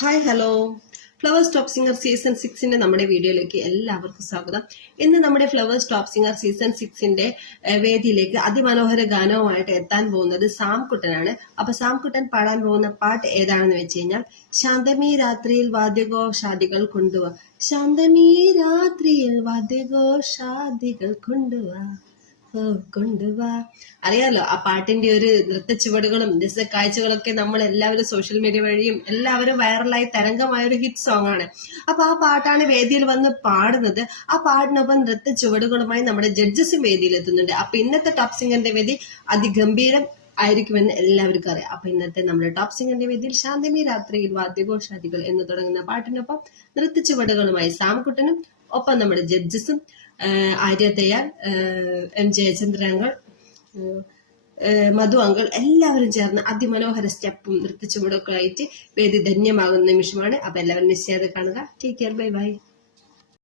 Hi hello Flowers top singer season സിക്സിന്റെ നമ്മുടെ വീഡിയോയിലേക്ക് എല്ലാവർക്കും സ്വാഗതം. ഇന്ന് നമ്മുടെ ഫ്ലവേഴ്സ് ടോപ്പ് സിംഗർ സീസൺ സിക്സിന്റെ വേദിയിലേക്ക് അതിമനോഹര ഗാനവുമായിട്ട് എത്താൻ പോകുന്നത് സാംകുട്ടനാണ്. അപ്പൊ സാംകുട്ടൻ പാടാൻ പോകുന്ന പാട്ട് ഏതാണെന്ന് വെച്ച് കഴിഞ്ഞാൽ ശാന്തമീ രാത്രിയിൽ വാദ്യഘോഷാദികൾ കൊണ്ടുവാ. ശാന്തമീ രാത്രിയിൽ വാദ്യഘോഷാദികൾ കൊണ്ടുവാ. കൊണ്ടുവാ. അറിയാലോ ആ പാട്ടിന്റെ ഒരു നൃത്ത ചുവടുകളും രസ കാഴ്ചകളൊക്കെ നമ്മൾ എല്ലാവരും സോഷ്യൽ മീഡിയ വഴിയും എല്ലാവരും വൈറലായി തരംഗമായ ഒരു ഹിറ്റ് സോങ് ആണ്. അപ്പൊ ആ പാട്ടാണ് വേദിയിൽ വന്ന് പാടുന്നത്. ആ പാട്ടിനൊപ്പം നൃത്ത ചുവടുകളുമായി നമ്മുടെ ജഡ്ജസും വേദിയിൽ എത്തുന്നുണ്ട്. അപ്പൊ ഇന്നത്തെ ടോപ് സിംഗറിന്റെ വേദി അതിഗംഭീരം ആയിരിക്കുമെന്ന് എല്ലാവർക്കും അറിയാം. അപ്പൊ ഇന്നത്തെ നമ്മുടെ ടോപ് സിംഗറിന്റെ വേദിയിൽ ശാന്തമി രാത്രിയിൽ വാദ്യഘോഷാദികൾ എന്ന് തുടങ്ങുന്ന പാട്ടിനൊപ്പം നൃത്ത ചുവടുകളുമായി സാംകുട്ടനും ഒപ്പം നമ്മുടെ ജഡ്ജസും ആഹ് ആര്യ തയ്യാർ ആഹ് എം ആഹ് ആഹ് മധു അങ്കൾ എല്ലാവരും ചേർന്ന് അതിമനോഹര സ്റ്റെപ്പും നൃത്തച്ചുവടൊക്കെ ആയിട്ട് വേദി ധന്യമാകുന്ന നിമിഷമാണ്. അപ്പൊ എല്ലാവരും മിസ് ചെയ്യാതെ കാണുക. Take care bye bye